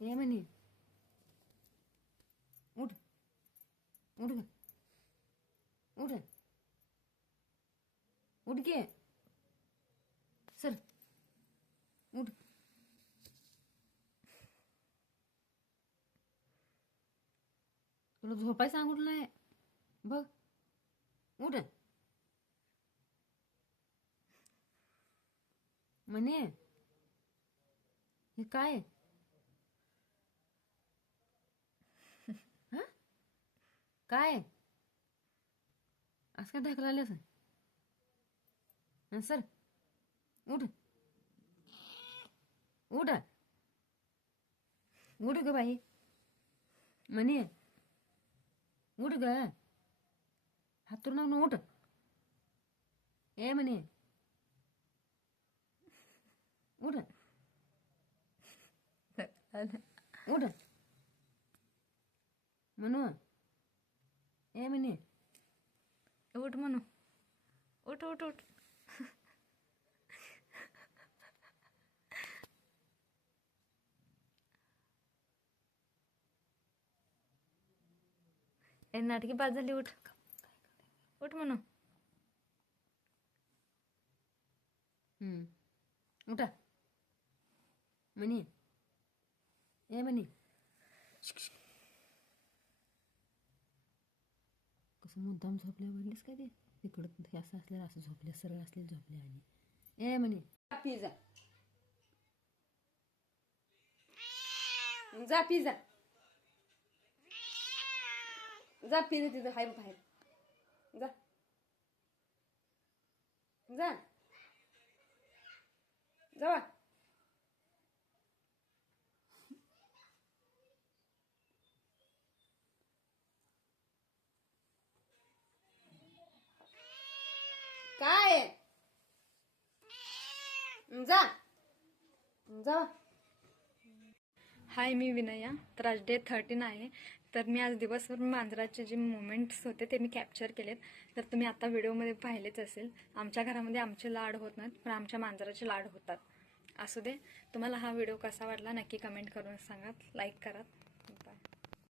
ये म्हणे उठ उठ ग उठ उठ के सर उठ तुला झोपाय सांगितलंय बघ उठ म्हणे हे काय हा काय असं काय ढकलायलास सर उठ उठ उठ ग बाई म्हणे उठ ग हातरून उठ ए म्हणे उठ उठ म्हणू ए म्हणे उठ म्हणू उठ उठ उठ ए नाटकी बाद झाली उठ उठ म्हणू उठा म्हणे ए म्हणे कसं मुद्दाम झोपल्या वाढलीस काय ते तिकडं हे असं असल्यावर असं झोपल्या सरळ असले झोपले आणि ए म्हणे पिझ्झा जा पिझ्झा जा पिझ्झा तिथं हाय बाहेर जा जा जावा काय जा जा हाय मी विनया तर आज डे 13 आहे तर मी आज दिवसभर मांजराचे जे मोमेंट्स होते ते मी कॅप्चर केलेत तर तुम्ही आता व्हिडिओमध्ये पाहिलेच असेल आमच्या घरामध्ये आमचे लाड होत नाहीत पण आमच्या मांजराचे लाड होतात असू दे तुम्हाला हा व्हिडिओ कसा वाटला नक्की कमेंट करून सांगा लाईक करा